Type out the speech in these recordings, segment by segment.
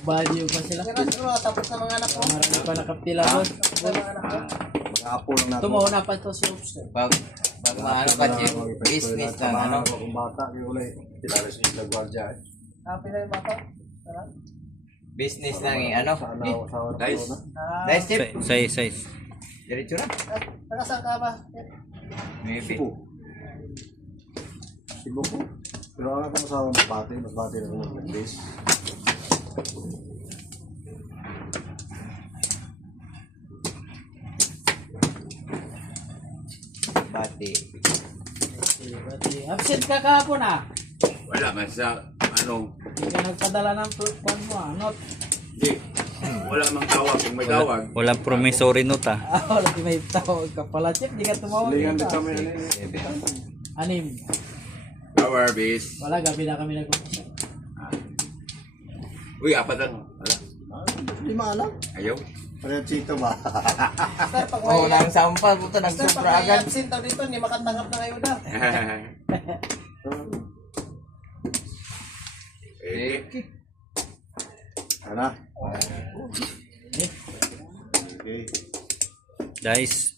Badyo pa sila. Tapos na mga anak ko. Marami pa nakapila doon. Mag-apo lang natin. Tumawa na pa ito si Obster. Pag maano ka, Chief, business na, ano? Kung bata, yung ulay. Kilala siya yung nagwardya eh. Kapila yung bata. Business lang eh, ano? Guys. Nice, Chief. Size. Diretso na. Taga saan ka ba? Maybe. Sibo ko. Pero ang akong asawa mas bati na kung mag-base. Bati. Absent ka kahapon ah. Wala man sa ano, Hindi ka nagpadala ng plan mo ah. Not. di. Wala mang tawag kung may tawag. Walang promissory note ah. Lagi may tawag ka pala, Chip. Di ka tumawag. Lingan din dito. kami. Anim. Power base. Wala, gabi na kami nag-uusap. Uy, apat lang. Wala. Hindi maalam. Ayaw. Parang chito ba? Sir, pag Oh, may nang sampal, puta, Sir, pag nagsobra may agad. absent daw dito, hindi makatanggap ng ayuda. Eh, Ano? Okay. Guys,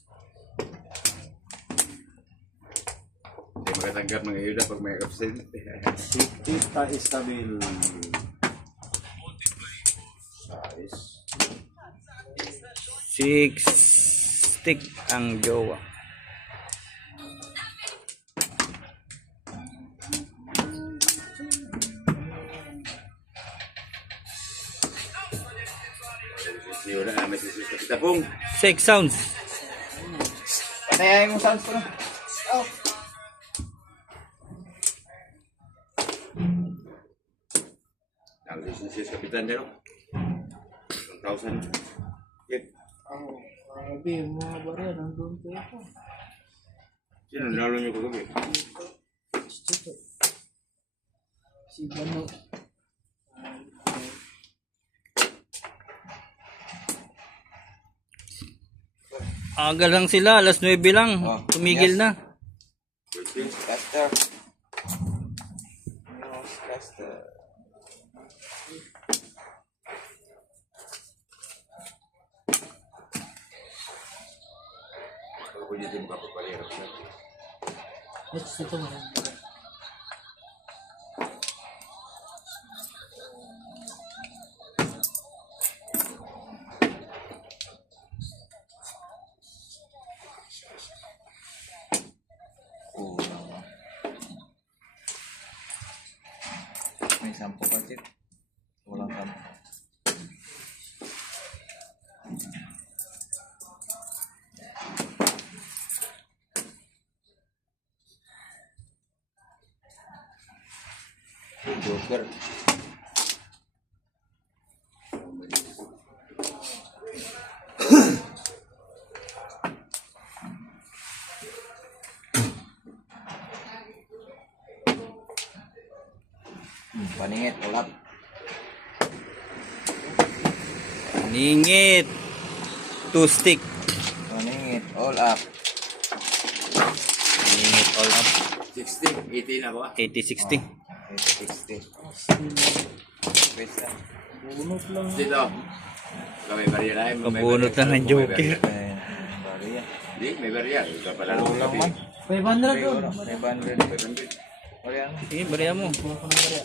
hindi makatanggap ng ayuda pag may absent. Si Tita Isabel. Size. 6 stick ang jowa. Hindi wala na may sisus na kita pong. 6 sounds. Patayain mo sounds ko na. Oh, Ang sisus kapitan dito. 1,000. Yun. Grabe, yung mga barya, nandun kayo po. Sino nalo nyo kagabi? Si Bano. Aga lang sila, alas 9 lang. Oh, Tumigil yes. na. Caster. Caster. Ako dito yung papapalera. Let's ito mo. May sampo pa, Chief. Walang sampo. Joker. Paningit, ulap. Ningit. 2 stick. Paningit, all up. Ningit all up. 60, 18 ako ah. 80-60. 60. Pesa. Bunot lang. Dito. Kami barya na. Kabunot na ng joker. Bariya. Hindi, may barya. Ikaw pala nung Ulang gabi. man. 500 doon. 500. 500. Bariya. Sige, bariya mo. Kuha ko ng barya.